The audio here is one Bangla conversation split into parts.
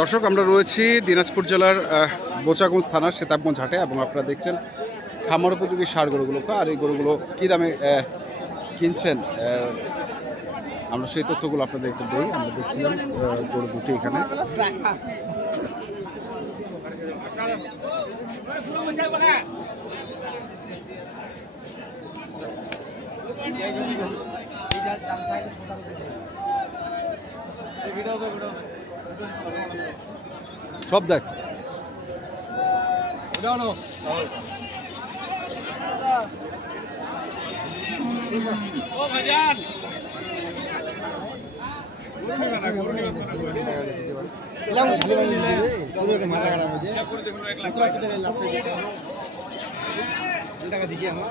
দর্শক, আমরা রয়েছি দিনাজপুর জেলার বোচাগঞ্জ থানার সেতাবগঞ্জ হাটে এবং আপনারা দেখছেন খামার উপযোগী ষাঁড় গরুগুলো। আর এই গরুগুলো কী দামে কিনছেন আমরা সেই তথ্যগুলো আপনাদের একটু দিই। আমরা দেখছিলাম গরু দুটি এখানে। সব দেখ টাকা দিচ্ছি আমার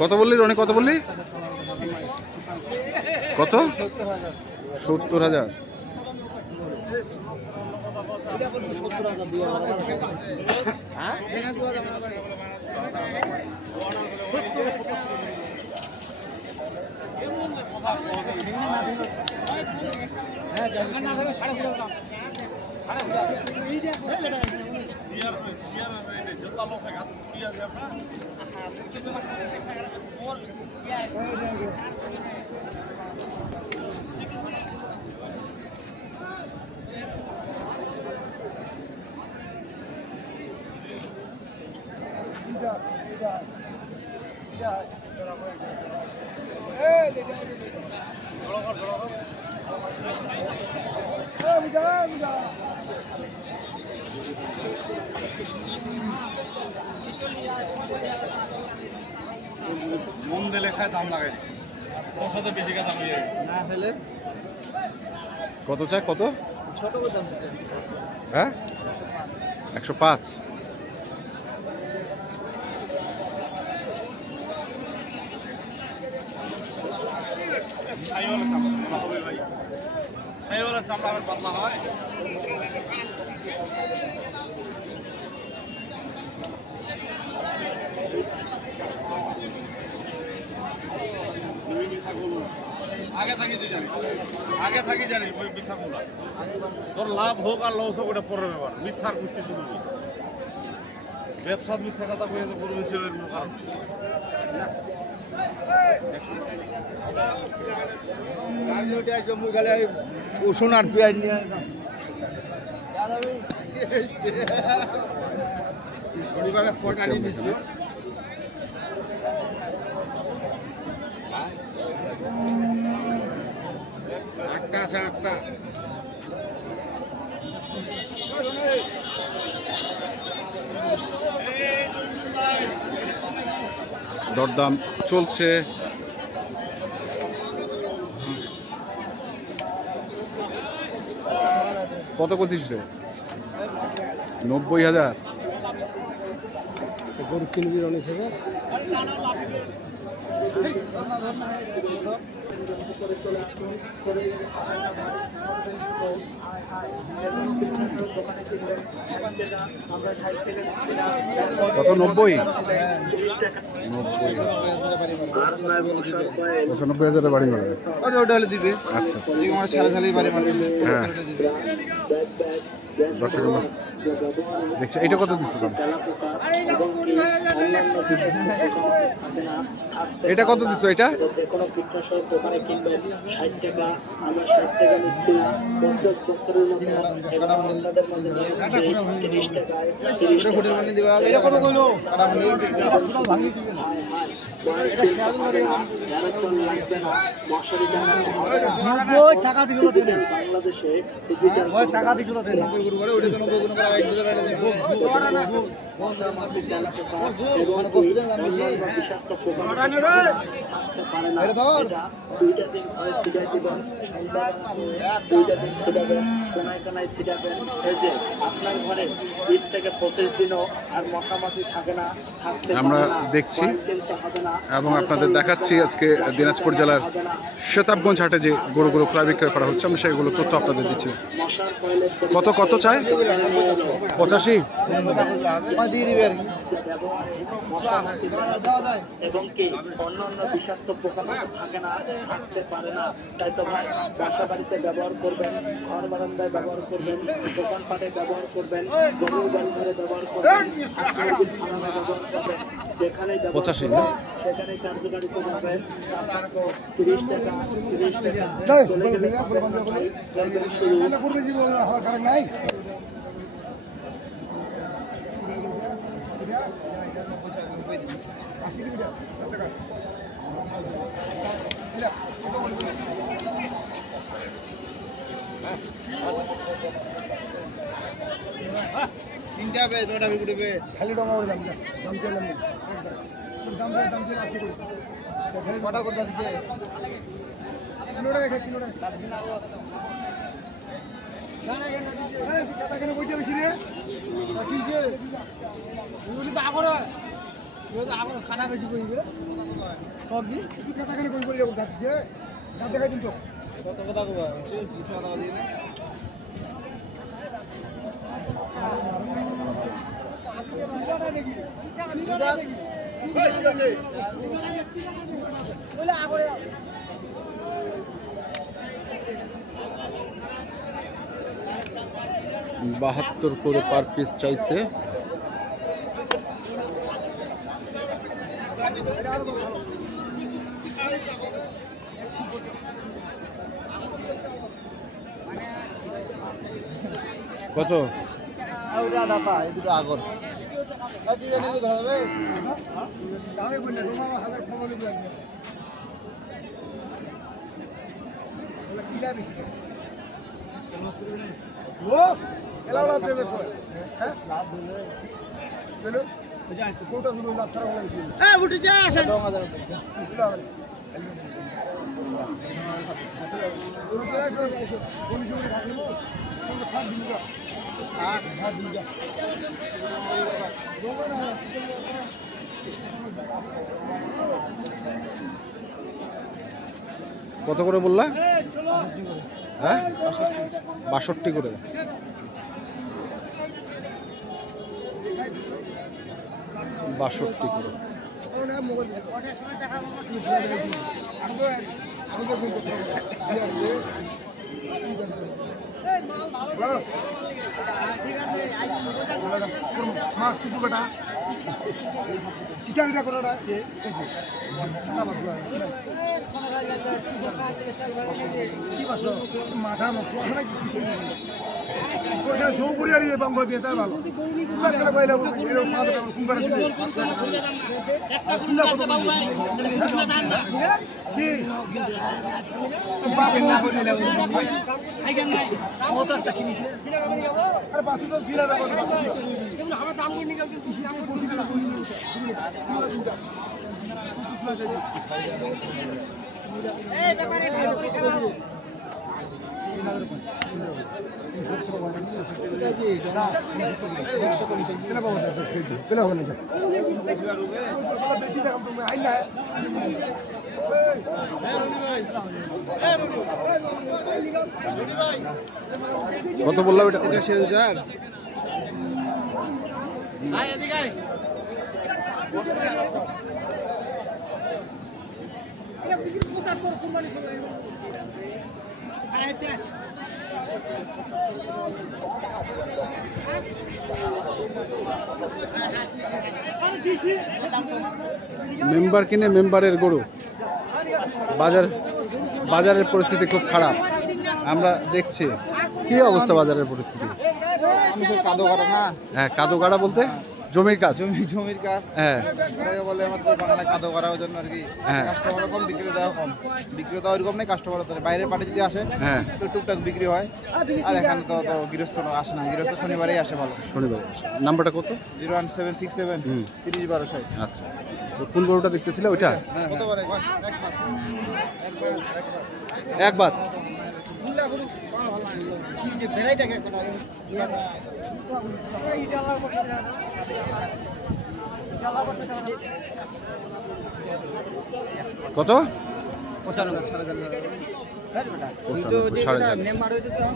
কত বললি রনি? কত বললি? কত? 70,000। মন দিলে খায় দাম লাগাই ওর সাথে বেশি দাম না ফেলে। কত চাই? কত? ছোট দাম হ্যাঁ, 105। চামড়া আবার পাতলা হয়। আগে থাকি জানি মিথ্যা গুলা তোর লাভ হোক আর লস হোক ওটা পরের ব্যাপার। মিথ্যার গোষ্ঠী শুরু ব্যবসা মিথ্যা কথা বলে তো পুরো হিসেবের কারণ রসুন আর পেঁয়াজ নিয়ে শনিবারে কটা নিয়ে আটটা আছে, 8টা। দরদাম চলছে। কত করছিস রে? 90,000। গরু কিনবি রনি থেকে কত? 90? 90,000 বাড়ি মারবে। ওটা হলে দিবে। আচ্ছা, আমার সারা সালেই বাড়ি মারবে। হ্যাঁ। দর্শক দেখছি, এটা কত দিচ্ছ? এটা কত দিচ্ছ? এটা টাকা দিগুলো দিন ঘরে ছিটাই দিবেন, দুইটা দিন ছিটাবেন, কোনায় কোনায় ছিটাবেন। এই যে আপনার ঘরে 20 থেকে 25 দিনও আর মশামাছি থাকে না, থাকতে আমরা পারে না, দেখছি কিনতে হবে না, এবং আপনাদের দেখাচ্ছি আজকে দিনাজপুর জেলার শেতাবগঞ্জ হাটে যে গরুগুলো ক্রয় বিক্রয় করা হচ্ছে, আমি সেগুলো তথ্য আপনাদের দিচ্ছি। মশার কয়েলের কত কত চাই? 85। এবং কি অন্যান্য বিষাক্ত পোকামাকড় থাকে না, থাকতে পারে না। তাই তো ভাই বাসা বাড়িতে ব্যবহার করবেন, ঘর বারান্দায় ব্যবহার করবেন, দোকানপাটে ব্যবহার করবেন, গরুর বাড়ি ঘরে ব্যবহার করবেন, ব্যবহার করবেন। যেখানে ব্যবহার 85 করবেন সেখানে কার্যকারিতা যাবে। 30 টাকা 30 টাকা চলে গেলে খালি ডমা করে দাম চাইলাম দাম কটা করতে দিচ্ছে 3 টাকা 3 টাকা বইটা বেশি রে খানা বেশি করবে সব দিন কথা কেন কই বলি যাচ্ছে দাঁত দেখাই দিন তো কত কথা কবা 200 টাকা দিয়ে বাহাত্তর করে পার পিস চাইছে। কত? দাদা এই দুটো আগর দামে বললে হাজার খবর কিলা বেশি এলাও দেবে হ্যাঁ কোটা শুরু লাভ ছাড়া উঠে যা আসেন কত করে বললা? হ্যাঁ 62 করে। বাষট্টি করে। মাছ শুধু বেটা চিকেনটা করে মাথা মতো চৌপুরি আর বঙ্গ দিয়ে তাই ভালো কত বললাম এটা? 6000 মেম্বার কিনে মেম্বারের গরু। বাজারের পরিস্থিতি খুব খারাপ, আমরা দেখছি। কি অবস্থা বাজারের পরিস্থিতি? কাদো কাটা না? হ্যাঁ, কাদো গাড়া বলতে জমির কাজ। জমির কাজ, হ্যাঁ এটাকে বলে আমাদের বাংলা কাদো করার জন্য আর কি। হ্যাঁ। কাস্টমার কম, বিক্রেতাও কম। বিক্রেতাও এরকম নেই, কাস্টমার বাইরের পার্টি যদি আসে হ্যাঁ তো টুকটাক বিক্রি হয়। আর এখানে তো গৃহস্থ আসে না, গৃহস্থ শনিবারেই আসে ভালো। শনিবার নাম্বারটা কত? 01767 হুম 30 12 আচ্ছা, তো কোন গরুটা দেখতেছিলে ওইটা? কত পারে? এক বাদ। কত? 95,500।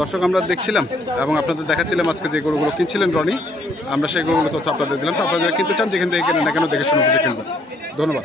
দর্শক আমরা দেখছিলাম এবং আপনাদের দেখাচ্ছিলাম আজকে যে গরুগুলো কিনছিলেন রনি, আমরা সেই গরুগুলো তথ্য আপনাদের দিলাম। তো আপনারা যারা কিনতে চান যেখান থেকে কেনেন না কেন দেখে শুনে বুঝে কিনবেন। ধন্যবাদ।